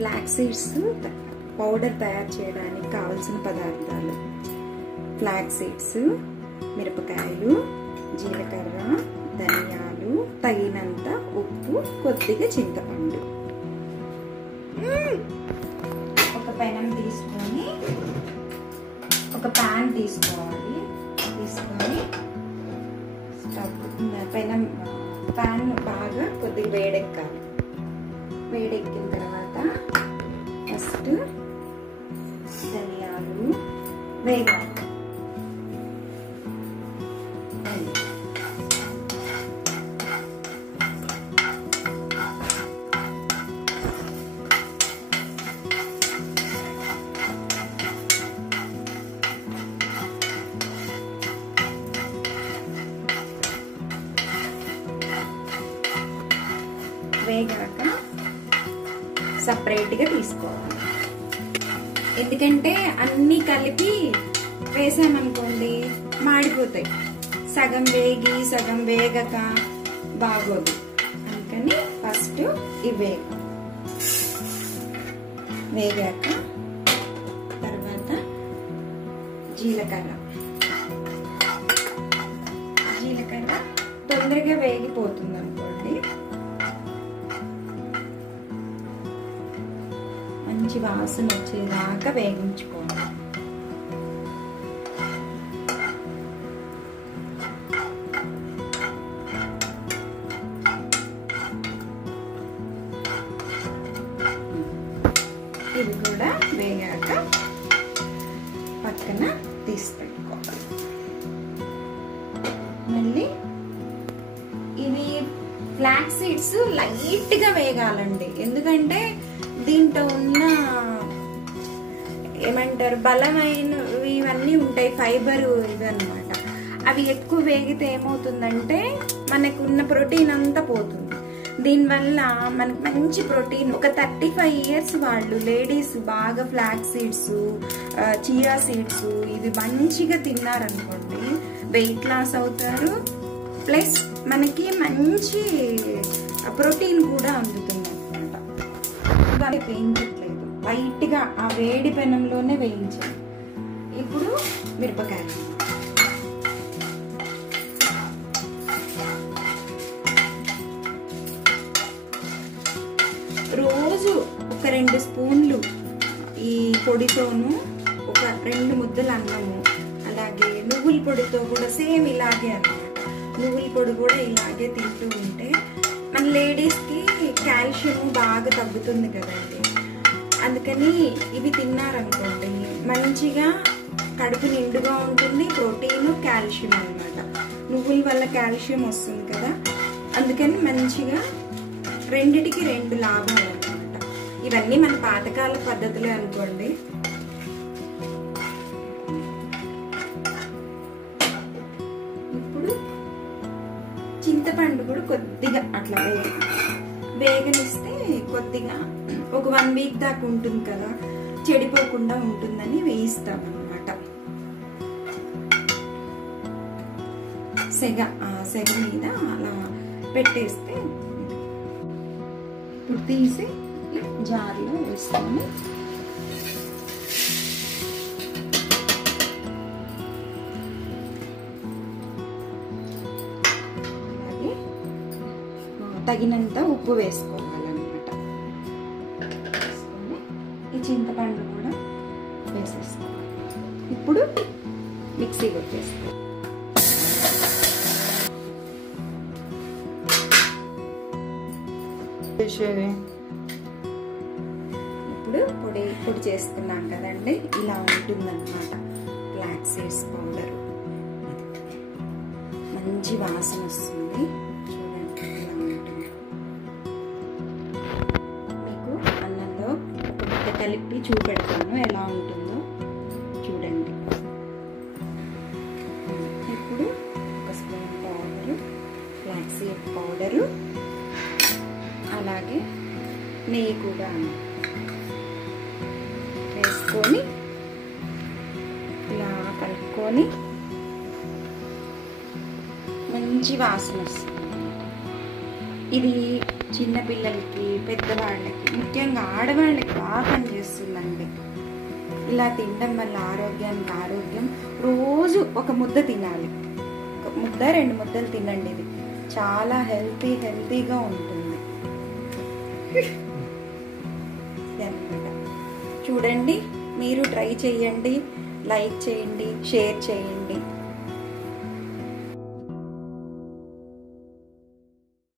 Flax seeds powder తయారు చేయడానికి కావలసిన పదార్థాలు: ఫ్లాక్స్ సీడ్స్, మిరపకాయలు, జీలకర్ర, ధనియాలు, తగినంత ఉప్పు, కొద్దిగా చింతపండు. ఒక పెనం తీసుకొని ఒక ప్యాన్ తీసుకోవాలి. తీసుకొని ప్యాన్ బాగా కొద్దిగా వేడెక్కాలి. వేడెక్కిన తర్వాత ఫస్ట్ ధనియాలు వేగాలి. వేగాక సపరేట్గా తీసుకోవాలి. ఎందుకంటే అన్నీ కలిపి వేసామనుకోండి మాడిపోతాయి. సగం వేగి సగం వేగక బాగోదు. అందుకని ఫస్ట్ ఇవి వేగాక తర్వాత జీలకర్ర తొందరగా వేగిపోతుంది అనుకోండి. మంచి వాసన వచ్చేదాకా వేగించుకోవాలి. ఇది కూడా వేగాక పక్కన తీసి పెట్టుకోవాలి. మళ్ళీ ఇవి ఫ్లాక్స్ సీడ్స్ లైట్ గా వేగాలండి. ఎందుకంటే దీంట్లో ఉన్న ఏమంటారు బలమైనవి ఇవన్నీ ఉంటాయి, ఫైబర్ ఇవి అన్నమాట. అవి ఎక్కువ వేగితే ఏమవుతుందంటే మనకున్న ప్రోటీన్ అంతా పోతుంది. దీనివల్ల మనకు మంచి ప్రోటీన్. ఒక 35 years వాళ్ళు లేడీస్ బాగా ఫ్లాక్స్ సీడ్స్, చియా సీడ్స్ ఇవి మంచిగా తిన్నారనుకోండి వెయిట్ లాస్ అవుతారు. ప్లస్ మనకి మంచి ప్రోటీన్ కూడా అందుతుంది అనమాట. వేయించట్లేదు, లైట్ గా ఆ వేడి పెనంలోనే వేయించాలి. ఇప్పుడు మిరపకాయలు రోజు ఒక 2 స్పూన్లు ఈ పొడితోను ఒక 2 ముద్దలు అన్నము, అలాగే నువ్వుల పొడితో కూడా సేమ్ ఇలాగే అన్నమాట. నువ్వుల పొడి కూడా ఇలాగే తింటూ ఉంటే మన లేడీస్కి కాల్షియం బాగా తగ్గుతుంది కదండి. అందుకని ఇవి తిన్నారనుకోండి మంచిగా కడుపు నిండుగా ఉంటుంది. ప్రోటీన్, కాల్షియం అన్నమాట. నువ్వుల వల్ల కాల్షియం వస్తుంది కదా, అందుకని మంచిగా రెండిటికి 2 లాభాలు అన్నమాట. ఇవన్నీ మన పాతకాల పద్ధతులే అనుకోండి. ఇప్పుడు చింతపండు కూడా కొద్దిగా అట్లా వేగనిస్తే కొద్దిగా ఒక 1 week దాకా ఉంటుంది కదా, చెడిపోకుండా ఉంటుందని వేయిస్తాం అన్నమాట. సెగ మీద అలా పెట్టేస్తే ఇప్పుడు తీసి జార్లో వేసుకొని అలాగే తగినంత ఉప్పు వేసుకోవాలన్నమాట. వేసుకొని ఈ చింతపండు కూడా వేసేసుకోవాలి. ఇప్పుడు మిక్సీ కొట్టేసుకోవాలి. ఇప్పుడు పొడి చేసుకున్నాం కదండి, ఇలా ఉంటుందన్నమాట ఫ్లాక్స్ సీడ్స్ పౌడర్. మంచి వాసన వస్తుంది. చూడండి ఇలా ఉంటుంది. మీకు అన్నంలో ఒక ముద్ద కలిపి చూపెడతాను ఎలా ఉంటుందో చూడండి. ఇప్పుడు ఒక spoon powder, flax seed powder, అలాగే నెయ్యి కూడా వేసుకొని ఇలా కలుపుకొని మంచి వాసన వస్తుంది. ఇది చిన్నపిల్లలకి, పెద్దవాళ్ళకి, ముఖ్యంగా ఆడవాళ్ళకి బాగా పనిచేస్తుందండి. ఇలా తినడం వల్ల ఆరోగ్యానికి ఆరోగ్యం. రోజు ఒక ముద్ద తినాలి, ఒక ముద్ద 2 ముద్దలు తినండి. ఇది చాలా హెల్తీగా ఉంటుంది. చూడండి, మీరు ట్రై చేయండి, లైక్ చేయండి, షేర్ చేయండి.